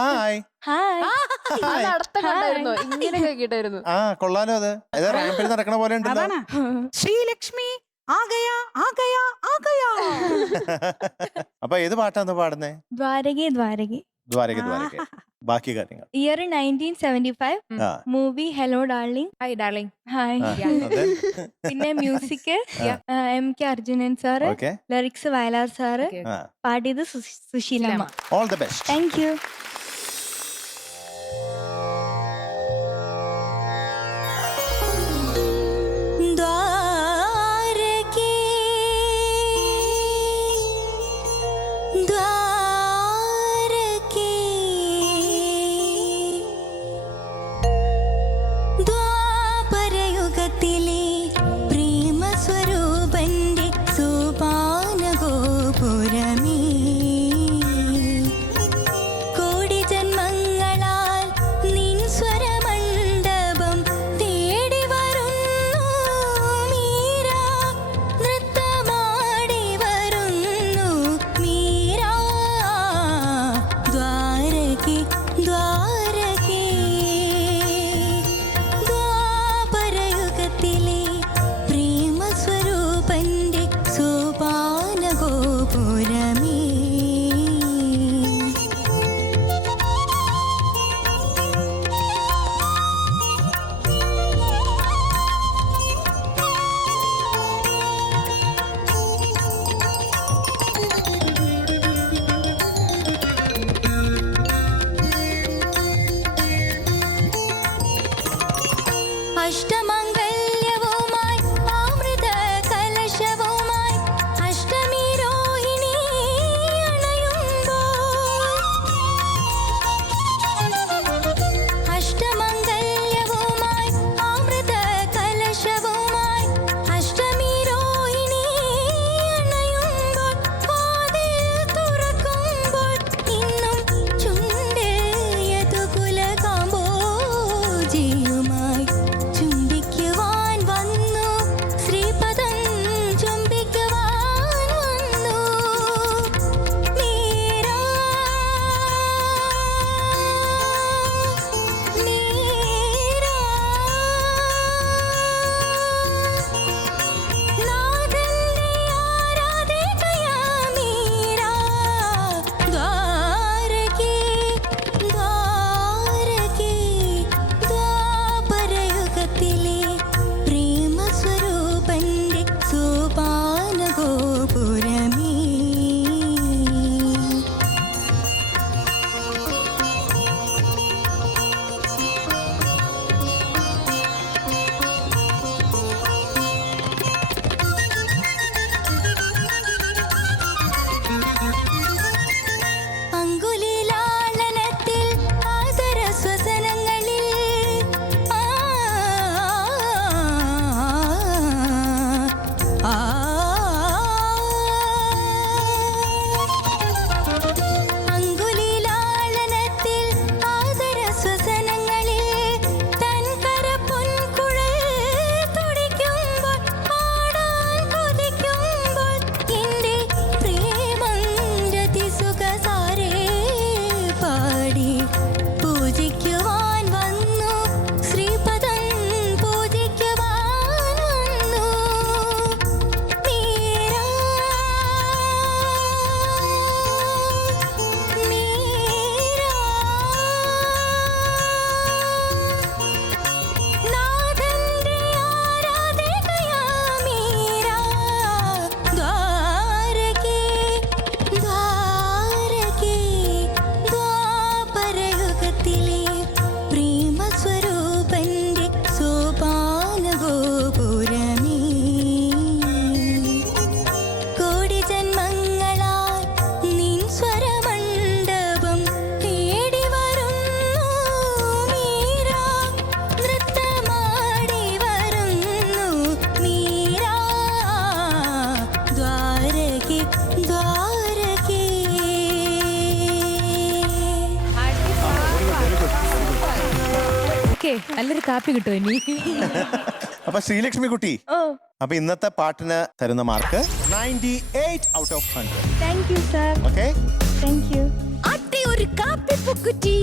Hi. Hi. നടത്തം കണ്ടായിരുന്നോ? ഇങ്ങനെയൊക്കെ കേട്ടായിരുന്നു. ആ കൊള്ളാലോ അത്. ഏതാ റാമ്പിൽ നടക്കണ പോലെ ഉണ്ടല്ലോ. അതാണ് ശ്രീലക്ഷ്മി ആകയാ ആകയാ ആകയാ. അപ്പൊ ഏത് പാട്ടാന്ന് പാടുന്നേ? ദ്വാരകേ ദ്വാരകേ. ദ്വാരക ദ്വാരക. ബാക്കി കാര്യങ്ങൾ. ഇയർ 1975. ആ. Movie hello darling. Hi darling. Hi. അതെ. പിന്നെ music MK Arjunan sir, okay. Lyrics Vayalar sir, Okay. ആ. പാടിയത് Susheelamma. All the best. Thank you. നല്ലൊരു കാപ്പി കിട്ടുമോ ഇനി? അപ്പൊ ശ്രീലക്ഷ്മി കുട്ടി, ഓ അപ്പൊ ഇന്നത്തെ പാട്ടിന് തരുന്ന mark 98 out of 100. Thank you sir. Okay. Thank you. ഒരു കാപ്പി പൊക്കുറ്റി